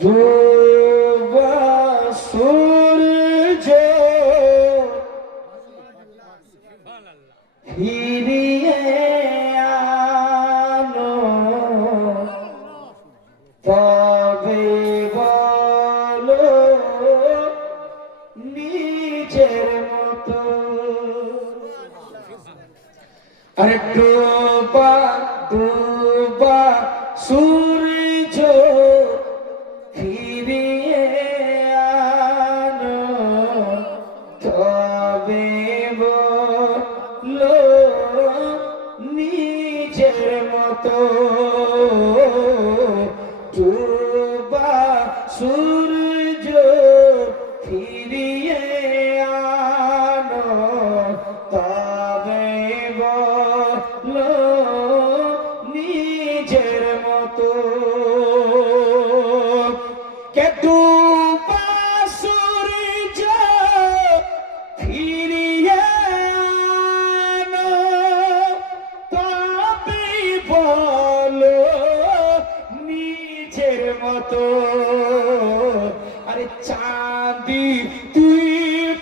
ডুবা সূর্য ফিরিয়ে আনো, তবে বলো নিজের মতো। আরে ডুবা ডুবা সূর্য ফিরিয়ে আনো, তবে বলো নিজের মতো। ডুবা সূর্য ফিরিয়ে আনো, তবে বলো নিজের মতো। কে ডুবা সূর্য ফিরিয়ে আনো, তবে বলো নিজের মতো। আরে চাঁদি তুই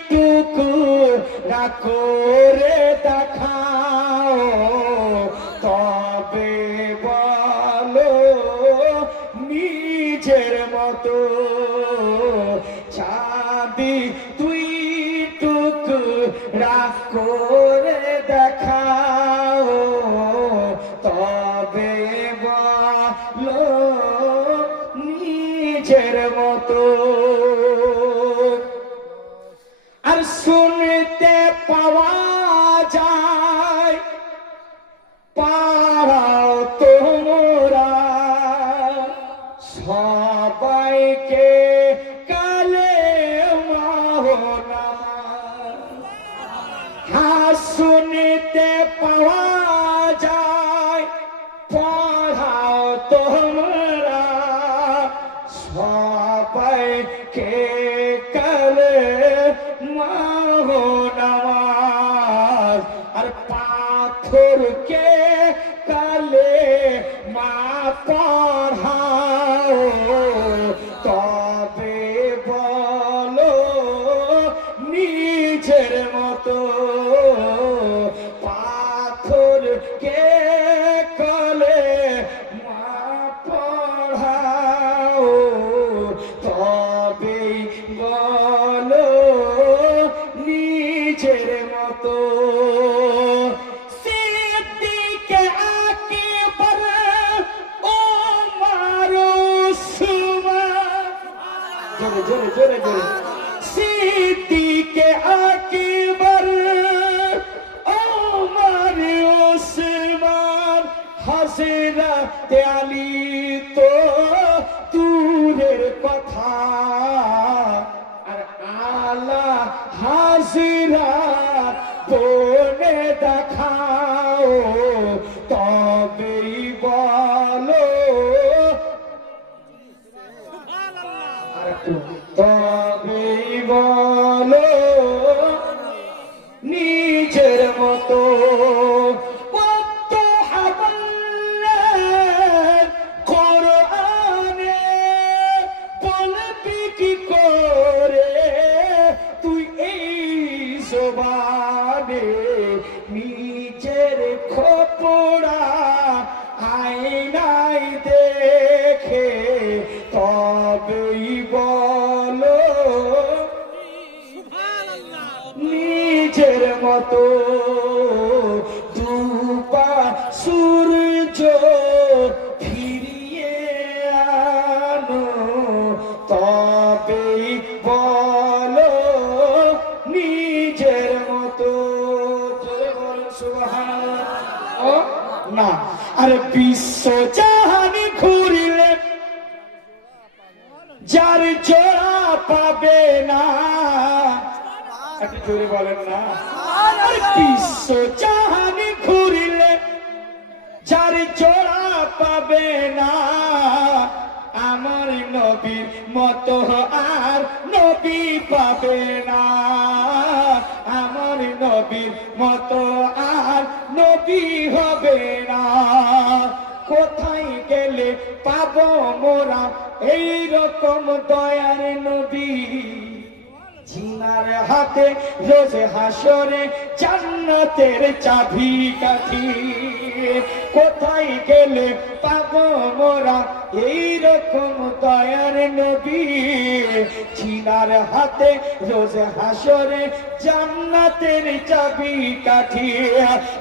টুকু রাখো রে দেখাও, তবে বলো নিজের মতো। চাঁদি তুই টুকু রাখো রে দেখাও, তবে বলো নিজের মতো। আর শুনতে পাওয়া যায় পাড়াও তোমরা সবাইকে কালে মাওনা। হ্যাঁ, শুনতে পাওয়া যায় পড়াও তোমরা সবাইকে কালে নামাজ। আর পাথরকে কালে মা পড়াও, তবে বলো নিজের মতো। পাথরকে কালে মা পড়াও, তবে বলো নিজের মতো। সিদ্দিকে আকবর ওমর উসমান, জোরে জোরে জোরে জোরে। সিদ্দিকে আকবর ওমর উসমান, হযরত আলী তো দূরের কথা। আর আলা হাজিরা বনে দেখাও, তবেই বলো তবেই বলো নিজের মতো। কোরআনে বলবি কি করে তুই এই জবানে, নিজের খোপড়া আয়নায় দেখে তবেই বলো নিজের মতো। ডুবা সূর্য ফিরিয়ে আনো, তবেই বলো নিজের মতো। সুবহানাল্লাহ। না, আর বিশ্ব জাহানি ঘুরিলে যার জোড়া পাবে না। একটু জোরে বলেন না। আর বিশ্ব জাহানি ঘুরিলে যার জোড়া পাবে না, আমার নবীর মতো আর নবী পাবে না। আমার নবীর মতো আর নবী হবে না। কোথায় গেলে পাবো মোরা এই রকম দয়ার নবী জিনার হাতে রোজ হাসরে জান্নাতের চাবি কাঠি কোথায় গেলে পাবো মোরা এই রকম দয়ার নবী জিনার হাতে রোজ হাসরে জান্নাতের চাবি কাঠি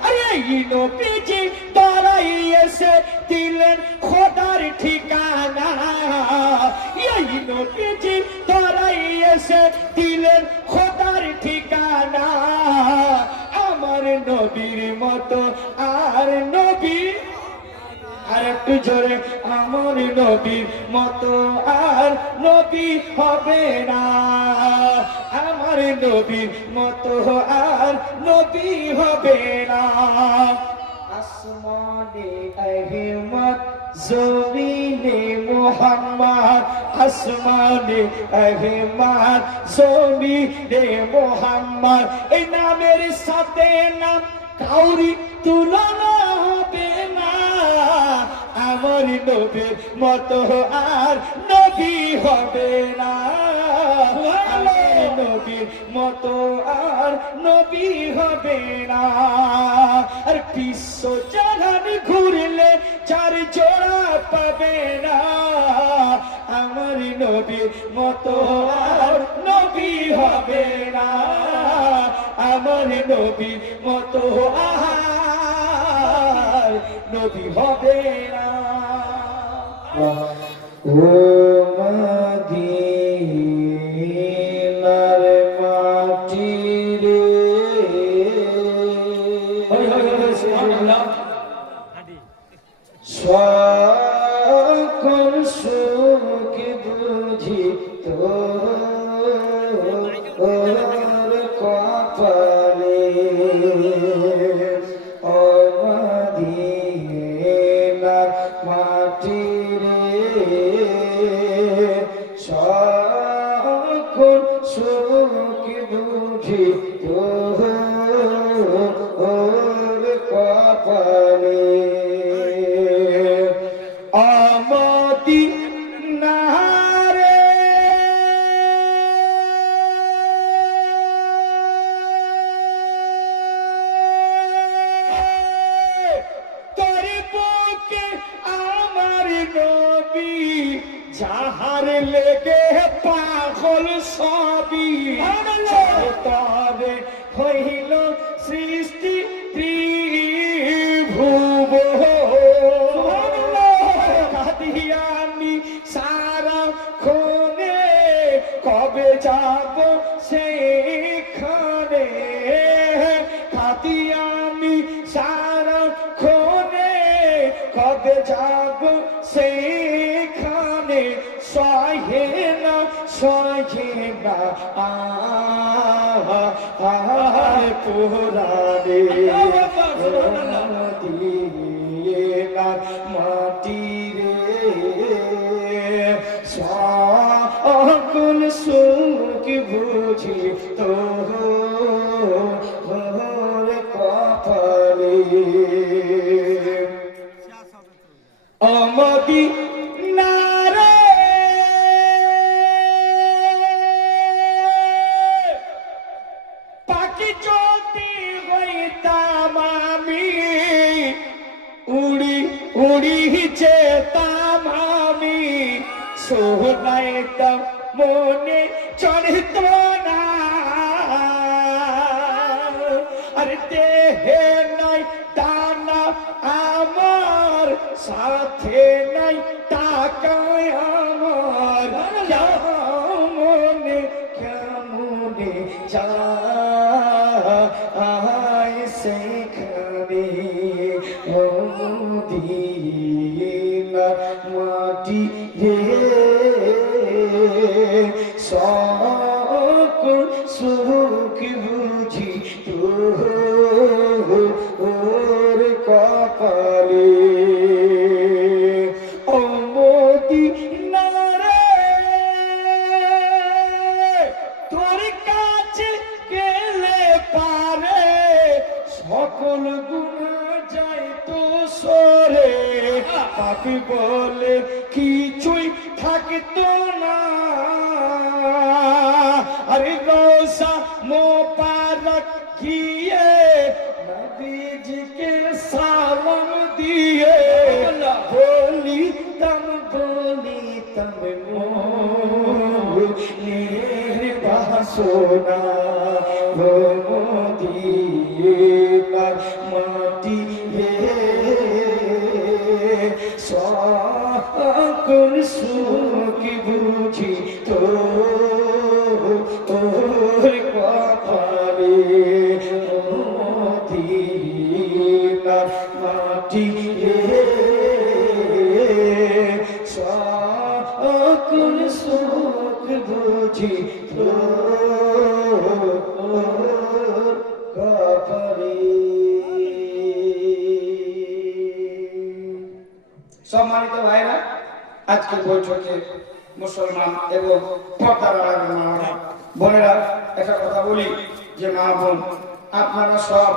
আরে এই নবীজি তারাই এসে দিলেন খোদার ঠিকানা এই নবীজি তারাই এসে দিলেন খোদার ঠিকানা আমার নবীর মতো আর নবী আর একটু জোরে আমার নবীর মতো আর নবী হবে না আমার নবীর মতো আর নবী হবে না আসমানে আহমদ জমিনে মুহাম্মদ আসমানে আহমদ জমিনে মুহাম্মদ এই নামের সাথে নাম কাউরি তুলনা হবে না আমার নবীর মতো আর নবী হবে না আমার নবীর মতো আর নবী হবে না আর বিশ্ব জাহান ঘুরলে চার জোড়া পাবে না আমার নবীর মতো আর নবী হবে না আমার নবীর মতো আর নবী হবে না ও মদিনার মাটি রে সকল সুখ বুঝি তোর কপালে ও মদিনার মাটি রে সকল সুখ বুঝি তোর কপালে যাহার লেগে পাগল সবই তবে হইল সৃষ্টি ত্রিভুব কাদিয়ানি সারা খনে কবে যাব সেখানে কাদিয়ানি সারা খনে কবে যাব সেখানে সহে না পুরানে মাটি রে সকল সুখ বুঝি তোর কপালে অমদি নারে পাখি যদি হইতাম আমি উড়ি উড়ি যেতাম আমি সোনাইতাম মনে চড়িত না আর দেহে নাই টানা আমার সাথে নাই টাকায় আমার কেমনে কেমনে যায় সেখানে মদিনা মাটি রে সকল সুখ বুঝি তোর কপালে ও মদিনা রে তোর কাছে গেলে পারে সকল গুনাহ যায় তো সরে পাপী বলে কিছুই থাকতো না আরে রোজা মোবারক কিয়ে নবীজিকে সালাম দিয়ে বলিতাম মোর বাসনা মদিনার মাটি হে সকল সুখ বুঝি তোর কপালে মদিনার মাটি হে সকল সুখ বুঝি তোর কপালে। সম্মানিত ভাইরা, আজকের বৈঠকে মুসলমান এবং পর্দার আড়ালের মা বোনেরা একটা কথা বলি যে মা বোন আপনারা সব